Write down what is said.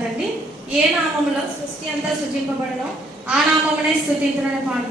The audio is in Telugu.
కదండి? ఏ నామంలో సృష్టి అంతా సృజింపబడడం ఆ నామమునే స్థుతించడానికి పాట